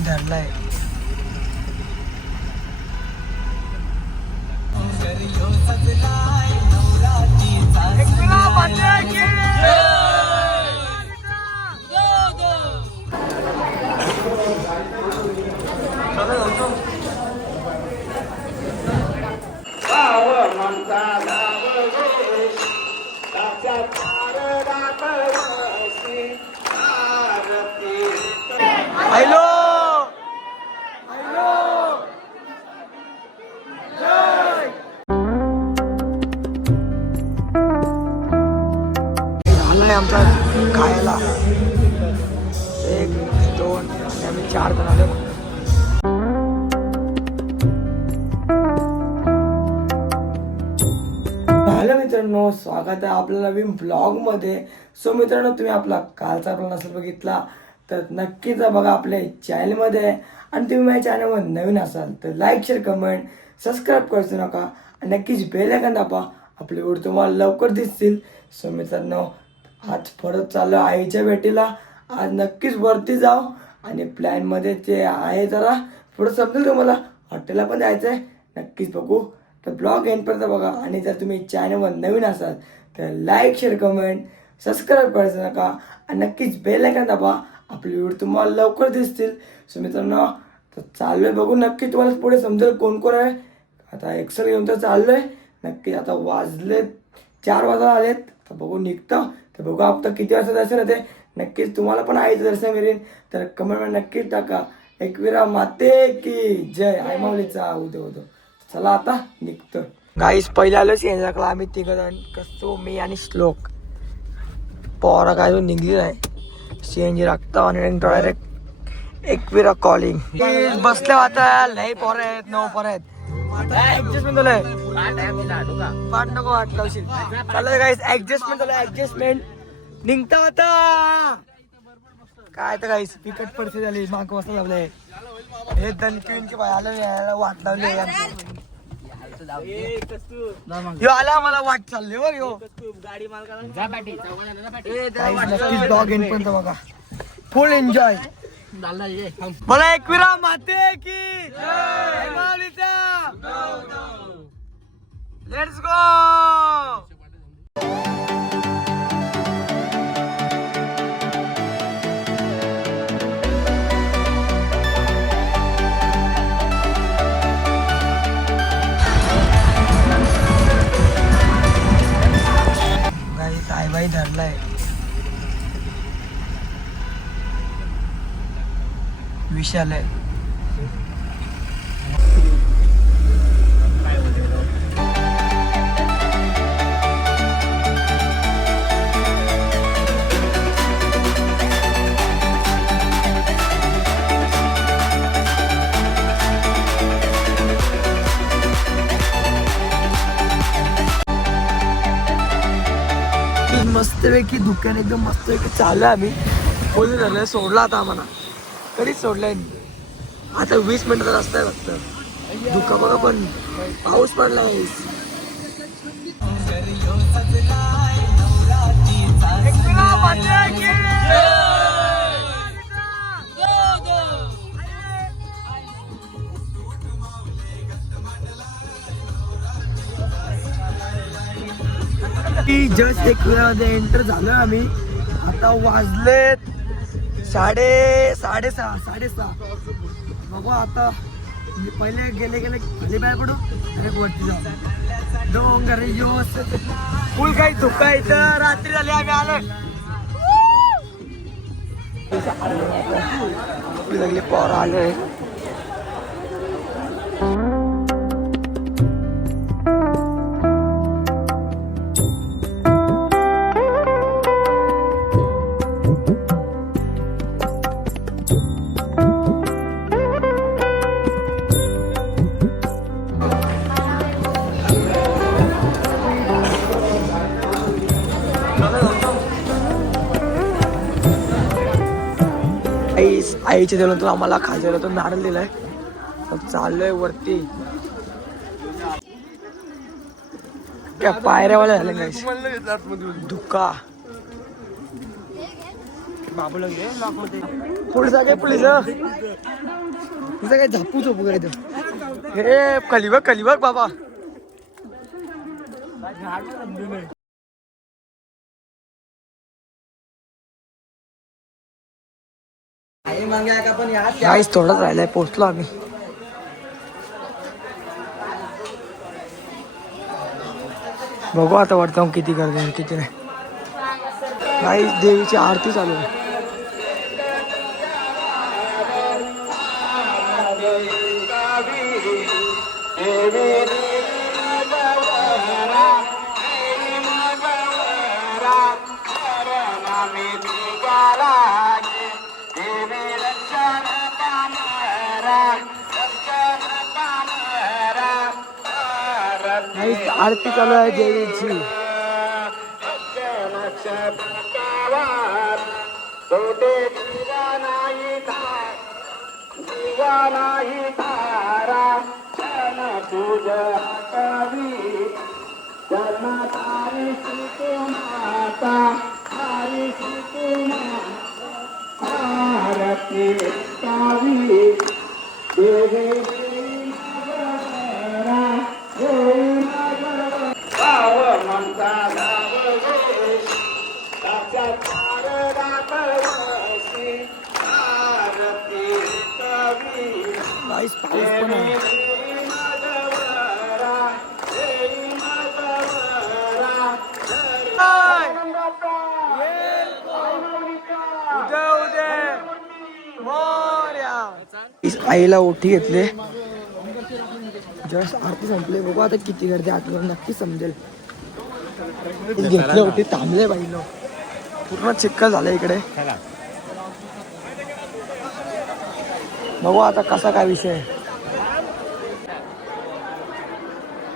बाई धरलाय हॅलो मित्रांनो स्वागत आहे आपल्या नवीन ब्लॉगमध्ये सो मित्रांनो तुम्ही आपला कालचा ब्लॉग असेल बघितला तर नक्कीच बघा आपल्या चॅनलमध्ये आणि तुम्ही माझ्या चॅनलवर नवीन असाल तर लाईक शेअर कमेंट सबस्क्राईब करायचं नका. आणि नक्कीच बेल आयकन दाबा आपले व्हिडिओ तुम्हाला लवकर दिसतील. सो मित्रांनो आज परत चाललो आईच्या भेटीला. आज नक्कीच वरती जाऊ. आणि प्लॅनमध्ये जे आहे जरा थोडं समजेल तुम्हाला हॉटेलला पण जायचं आहे नक्कीच बघू. तर ब्लॉग एंडपर्यंत बघा. आणि जर तुम्ही चॅनलवर नवीन असाल तर लाईक शेअर कमेंट सबस्क्राईब करायचं नका. आणि नक्कीच बेल ऐका दाबा. आपले व्हिडिओ तुम्हाला लवकर दिसतील. सो मित्रांनो तर चाललोय बघू. नक्की तुम्हाला पुढे समजेल कोण कोण आहे. आता एक्सेल घेऊन तर चाललो आहे नक्की आता वाजले चार वाजता आलेत. तर बघू निघतं. तर बघू आता किती वाजता दर्शन येते नक्कीच तुम्हाला पण आईचं दर्शन करेन तर कमेंटमध्ये नक्कीच टाका. एकविरा माते की जय. आई माऊलीचा. उद्या होतो चला आता निघतो. गाईस पहिले आलो शेंजाकला आम्ही तिघ जण कसतो मी आणि श्लोक. पोरा काय निघली नाही. सीएनजी लागतं आणि डायरेक्ट एकविरा कॉलिंग बसले आता. लय पोर आहेत नऊ पोर आहेत. ऍडजस्टमेंट झालंय. पाठ नको वाट लावशील. गाईस ऍडजस्टमेंट तुला ऍडजस्टमेंट निघता आता. काय तर गाईस विकट परिस्थिती झाली माग वाजता झालंय हे दणकिनची बाय आलं यायला वाट लावली यांची. यो आला मला वाट चालली बघ यो. नक्कीच ब्लॉग इन पण बघा. फुल एन्जॉय मला एकविरा माते की. लेट्स गो गाई धरलाय विशाल आहे. मस्तपैकी एकदम मस्त एक चाललं आम्ही. बोलून झालं सोडला आता आम्हाला. कधीच सोडलाय आता वीस मिनिटाचा रस्ता आहे फक्त. दुका बघा पण. पाऊस पडलाय. आहे जस्ट एक वेळामध्ये एंटर झालोय आम्ही. आता वाजलेत साडे साडेसहा साडेसहा. बघू आता पहिले गेले गेले खाली बाहेर पडू आणि वरती जाऊ. डोंगर यो फुल काही धुका इथं. रात्री झाली आम्ही सगळी पोरं आलोय नीचे दिलं दिलं आम्हाला खाजेला तो नारळ दिलाय चाललोय वरती. काय पायऱ्यावाला झालं काय धुका. बाबू लगे पुढे जागे पुलिस तुझं काय झापू झोपू काय हे कली बघ बाबा. काहीच थोडंच राहिलंय पोहोचलो आम्ही. बघू आता वाटतं किती गर्दी आहे, किती नाही. काही देवीची आरती चालू आहे. काहीच आरती चालू आहे देवीची. काहीच पाऊस पण आहे. आईला ओठी घेतले. जस्ट आरती संपले. बघू आता किती गर्दी आठवण नक्की समजेल. घेतलं ओटी थांबले बाईला पूर्ण चिक्क झालं इकडे. बघू आता कसा काय विषय आहे.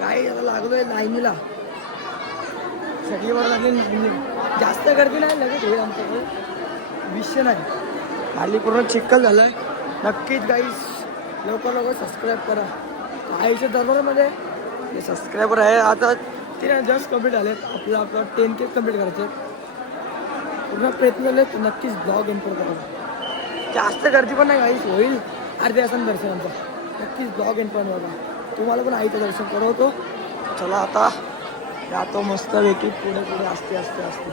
काही आता लागलोय लाईनीला. सगळीवर लागली जास्त गर्दी नाही लगेच होईल आमच्याकडे. विषय नाही. खाली पूर्ण चिक्कल झालंय. नक्कीच गाईस लवकर लवकर सबस्क्राईब करा. आईच्या दरबारामध्ये? जे सबस्क्रायबर आहे आता ते जस्ट कंप्लीट झाले आपलं आपलं टेन के कंप्लीट करायचं पूर्ण प्रयत्न झाले तर नक्कीच ब्लॉग इम्प्रूव्ह करायचा जास्त गर्दी पण नाही काहीच होईल. अर्ध्या तासानं दर्शनाचं नक्कीच ब्लॉग इन्फॉर्म बघा. तुम्हाला पण आईचं दर्शन करवतो चला आता जातो मस्तपैकी पुढे पुढे असते असते असते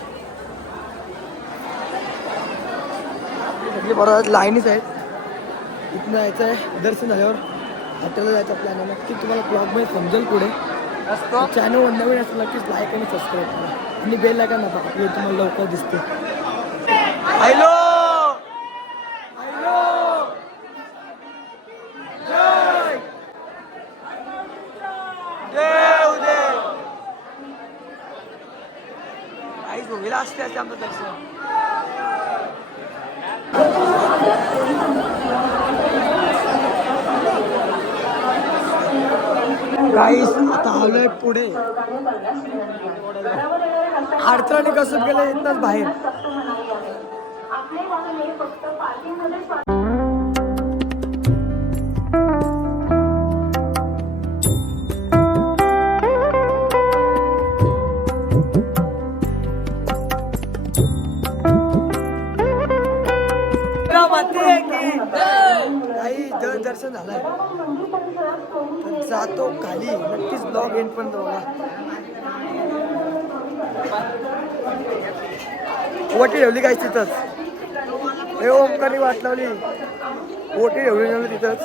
सगळी बरोबर लाईनीच आहेत. इथनं जायचं आहे दर्शन झाल्यावर. हॉटेलला जायचा प्लॅन आहे. नक्की तुम्हाला ब्लॉगमध्ये समजेल पुढे. चॅनल नवीन असेल नक्कीच लाईक आणि सबस्क्राईब करा. आणि बेल लायका नका तुम्हाला लवकर दिसते. हॅलो जय देव देव काहीच होईल असते असते आमचं दर्शन राईस आता आलोय पुढे. अडचणी कसं गेलं येतात बाहेर? दर्शन झालंय. तर जातो खाली. नक्कीच ब्लॉग एंड पण बघा ओटी ठेवली काय तिथंच. हे ओमकारनी वाट लावली. ओटी ठेवली ना तिथंच.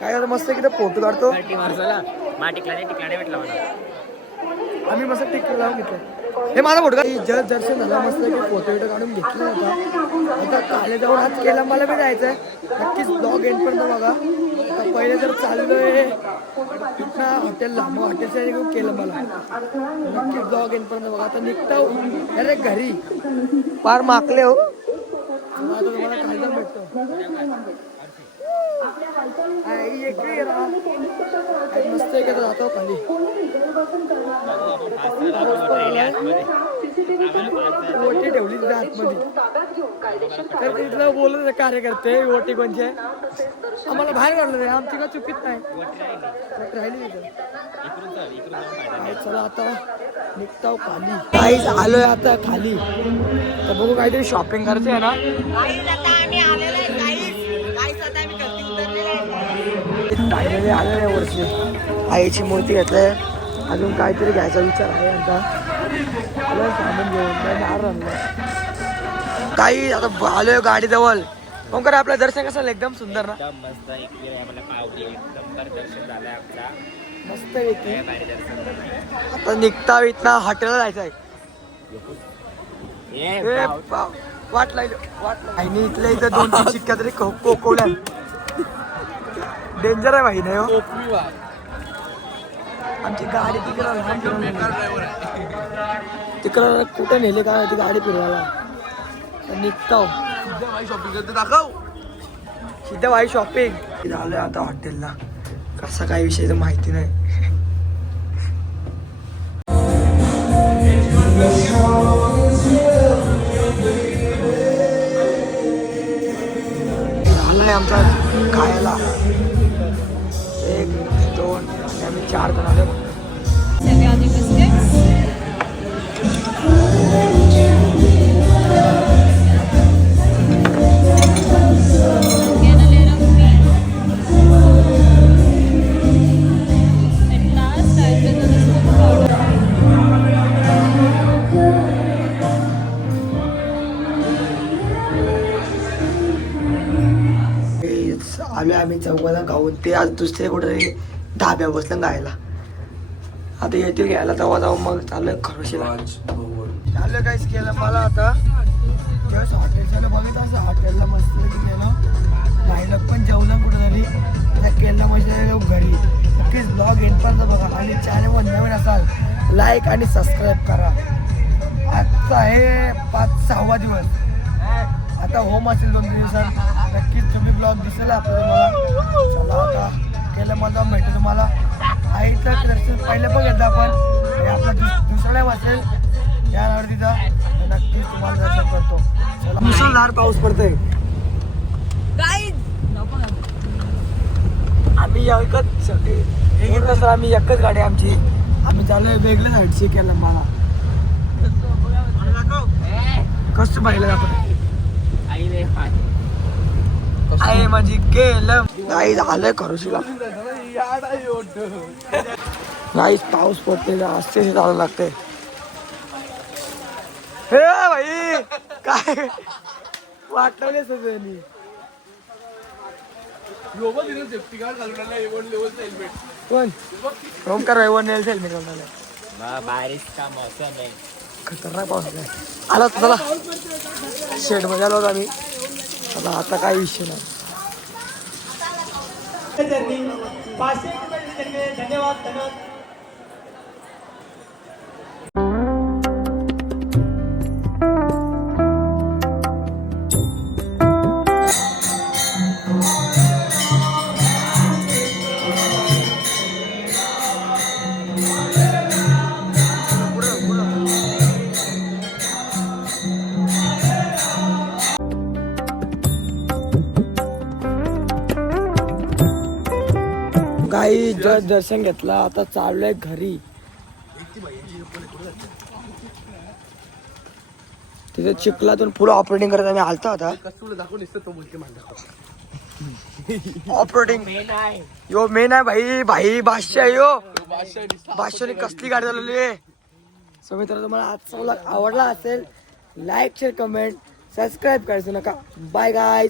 काय आता मस्त किती फोटो काढतो. टिकला आम्ही मस्त टिकट लावून घेतलं. हे माझा फोटो का जज दर्शन झालं. मस्त फोटो बिटो काढून घेतला होता काले जाऊन आज केला मला बी जायचं आहे नक्कीच ब्लॉग एंड पण बघा. आता पहिले तर चाललोय. इथं हॉटेलला मग हॉटेलच्या घेऊन केलं मला. नक्की ब्लॉग एंड पण बघा. आता निघतो अरे घरी. पार माकले हो. तुम्हाला खाली जाऊन भेटतो आई, इकडे ये ना. आई, मस्त आहे का जातो खाली. ओटी ठेवली तिथे आतमध्ये तर बोलत कार्यकर्ते ओटी कोणचे? आम्हाला बाहेर काढलं रे आमची का चुकीत नाही. राहिली. चला आता निघताव खाली. काहीच आलोय आता खाली. तर बघू काहीतरी शॉपिंग करायचं आहे ना टायलेले आले नाही वर्षी आईची मूर्ती घेतलंय. अजून काहीतरी घ्यायचा विचार आहे आता. सामान घेऊन आणलं. काही आता आलोय गाडी जवळ ओंकार आपलं दर्शन कसं? एकदम सुंदर ना. मस्त मस्त आता निघता इथना हॉटेलला जायचं आहे. वाट लागली वाट लागली आणि इथल्या इथं दोन तीन शिक्क्या तरी कोकवल्या डेंजर आहे भाई नाही हो. आमची गाडी तिकडं फिरवली. तिकडं कुठं नेले काय ती गाडी फिरवायला. निघतो. सिद्ध भाई शॉपिंग झालंय आता हॉटेलला. कसा काय विषय तर माहिती नाही. झालंय आमचा खायला. दोन आणि आम्ही चार जण आले आलो आम्ही चौघाला गाऊन ते आज दुसरे कुठेतरी धाब्या बसलं गायला. आता येतील घ्यायला तेव्हा जाऊ मग चाललं खरोशीला. चाललं काहीच केलं मला आता. त्यावेळेस हॉटेलच्या बघितलं असं हॉटेलला मस्त गेलो राहिलं पण जेवलं कुठेतरी. त्या केला मस्त घरी. नक्कीच ब्लॉग एंडपर्यंत बघा. आणि चॅनलवर नवीन असाल लाईक आणि सबस्क्राईब करा. आजचा आहे पाच सहावा दिवस. आता होम असेल दोन दिवसात. नक्कीच तुम्ही ब्लॉग दिसेल आपलं तुम्हाला चला आता. केलं माझा भेटू तुम्हाला. आईचं दर्शन पहिले पण घेतलं आपण. हे आपला दुस- दुसरा टाइम असेल या तर नक्कीच तुम्हाला दर्शन करतो. मुसळधार पाऊस पडतोय. आम्ही एकच एक तास आम्ही एकच गाडी आमची. आम्ही चाललोय वेगळ्या साईडची केलं मला. कसं पाहिलं आपण. आई माझी गेलं नाही झालंय करुशीला नाही पाऊस पडलेला असते चालू लागते हे भाई काय वाटवले सगळ्यांनी कोण? ओमकार भाई वन नेल हेल्मेट घालून आलाय. बा- बारिश का मौसम है खतरनाक पाऊस आहे आला चला. शेडमध्ये आलो होतो आम्ही. आता आता काही विषय नाही. धन्यवाद धन्यवाद. दर्शन घेतला आता चाललोय घरी. तिथे चिखलातून पुढे ऑपरेटिंग करत आम्ही आलतो आता. ऑपरेटिंग यो मेन आहे भाई भाई बादशाह यो. बादशाहने कसली गाडी चालवली आहे? सो मित्र तुम्हाला आजचा vlog आवडला असेल लाईक शेअर कमेंट सबस्क्राईब करायचं नका. बाय गाय